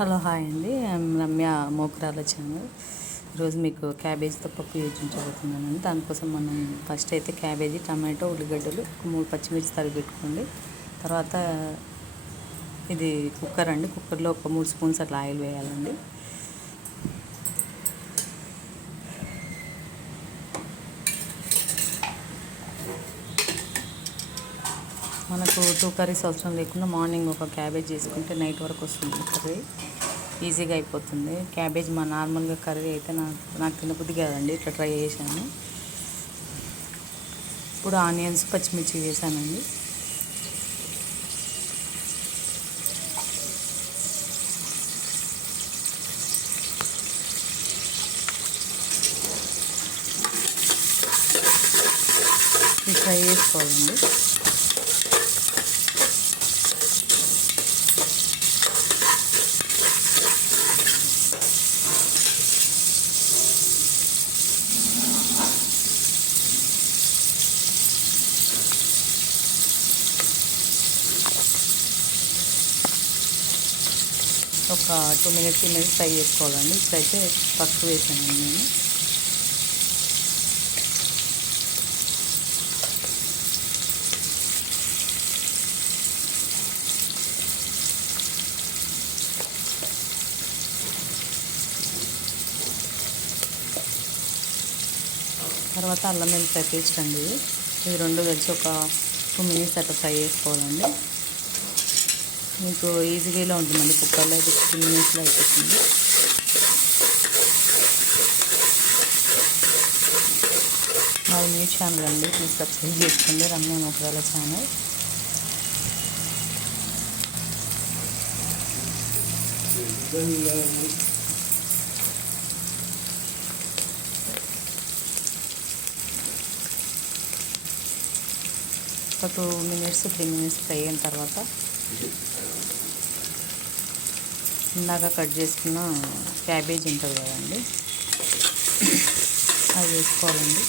Hello hi అండి, I'm Ramya మోకరాల channel. ఈరోజు మీకు క్యాబేజీతో పప్పు చూపించబోతున్నానండి. దానికోసం మనం ఫస్ట్ అయితే క్యాబేజీ, టమాటో, ఉల్లిగడ్డలు, 3 పచ్చిమిర్చి తరిగి పెట్టుకోండి. తర్వాత ఇది కుక్కర్ అండి, కుక్కర్లో ఒక 3 స్పూన్స్ అట్లా ఆయిల్ వేయాలండి. మనకు 2 కర్రీస్ అవసరం లేకుండా మార్నింగ్ ఒక క్యాబేజ్ చేసుకుంటే నైట్ వరకు వస్తుంది కర్రీ, ఈజీగా అయిపోతుంది. క్యాబేజ్ మా నార్మల్గా కర్రీ అయితే నాకు తినబుద్ధి కాదండి, ఇట్లా ట్రై చేశాను. ఇప్పుడు ఆనియన్స్, పచ్చిమిర్చి వేసానండి. ఫ్రై చేసుకోవాలండి. ఒక 2 మినిట్స్ ఫ్రై చేసుకోవాలండి. ఇప్పుడైతే పసుపు వేసానండి నేను. తర్వాత అల్లం వెల్లుల్లి పేస్ట్ అండి, ఇది 2 కలిసి ఒక 2 మినిట్స్ అట్లా ఫ్రై చేసుకోవాలండి. మీకు ఈజీ వేలో ఉంటుందండి, కుక్కర్లో అయితే 2 మినిట్స్లో అయిపోతుంది. మాది న్యూ ఛానల్ అండి, ప్లీజ్ సబ్స్క్రైబ్ చేసుకోండి, రమ్య మోకరాల ఛానల్. ఒక 2 మినిట్స్ 3 మినిట్స్ ఫ్రై అయిన తర్వాత ఇందాక కట్ చేసుకున్న క్యాబేజ్ ఉంటుంది కదండి, అది వేసుకోవాలండి.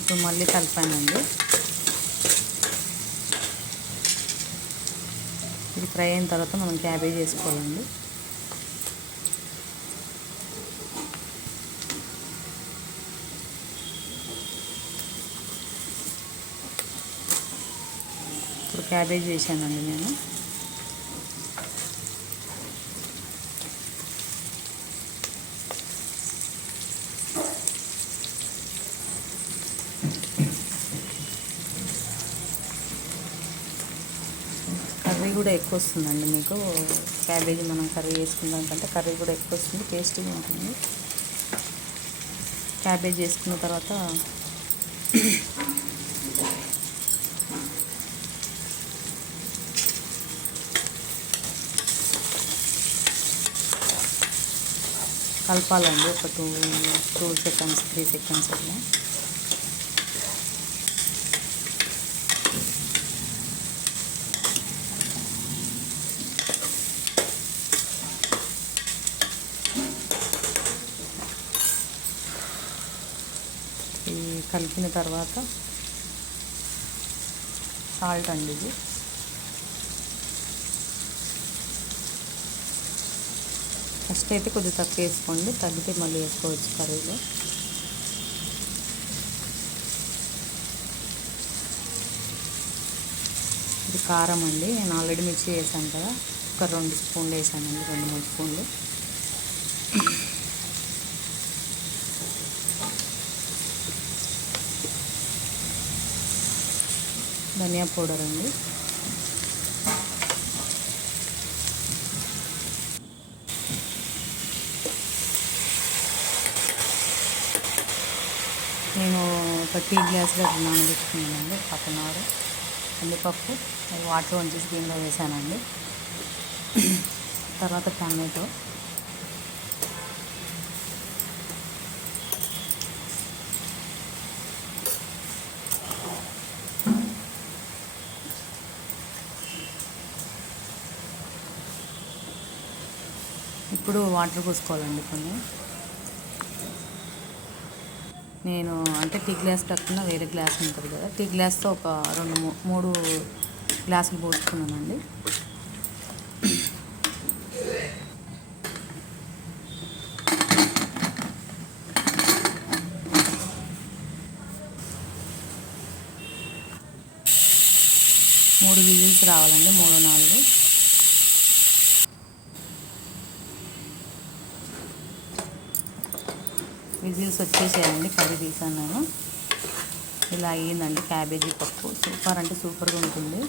ఇప్పుడు మళ్ళీ కలిపానండి. ఇది ఫ్రై అయిన తర్వాత మనం క్యాబేజ్ వేసుకోవాలండి. ఇప్పుడు క్యాబేజ్ వేసానండి నేను. కర్రీ కూడా ఎక్కువ వస్తుందండి మీకు, క్యాబేజీ మనం కర్రీ వేసుకున్న దానికంటే కర్రీ కూడా ఎక్కువ వస్తుంది, టేస్టీగా ఉంటుంది. క్యాబేజ్ వేసుకున్న తర్వాత కలపాలండి, ఒక 2 సెకండ్స్ 3 సెకండ్స్ అట్లా. కలిపిన తర్వాత సాల్ట్ అండి, ఇది ఫస్ట్ అయితే కొద్దిగా తక్కువ వేసుకోండి, తగ్గితే మళ్ళీ వేసుకోవచ్చు కర్రీలో. ఇది కారం అండి, నేను ఆల్రెడీ మిక్సీ వేసాను కదా, ఒక 2 స్పూన్లు వేసానండి, 2-3 స్పూన్లు. ధనియా పౌడర్ అండి, నేను ఒక టీ గ్లాసులో నానబెట్టుకున్నానండి 1/2 అవర్. కందిపప్పు వాటర్ వంచేసి దీనిలో వేసానండి. తర్వాత టమాటో, ఇప్పుడు వాటర్ పోసుకోవాలండి కొన్ని. నేను అంటే టీ గ్లాస్ కాకుండా వేరే గ్లాస్ ఉంటుంది కదా, టీ గ్లాస్తో ఒక 2-3 గ్లాసులు పోసుకున్నానండి. మూడు విజిల్స్ రావాలండి, 3-4 విజిల్స్ వచ్చేసేయండి. కర్రీ తీసాను నేను. ఇలా అయ్యిందండి క్యాబేజీ పప్పు. సూపర్ అంటే సూపర్గా ఉంటుంది.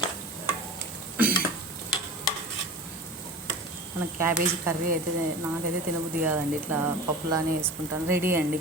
మన క్యాబేజీ కర్రీ అయితే నాకైతే తినబుద్ధి కాదండి, ఇట్లా పప్పులానే వేసుకుంటాను. రెడీ అండి.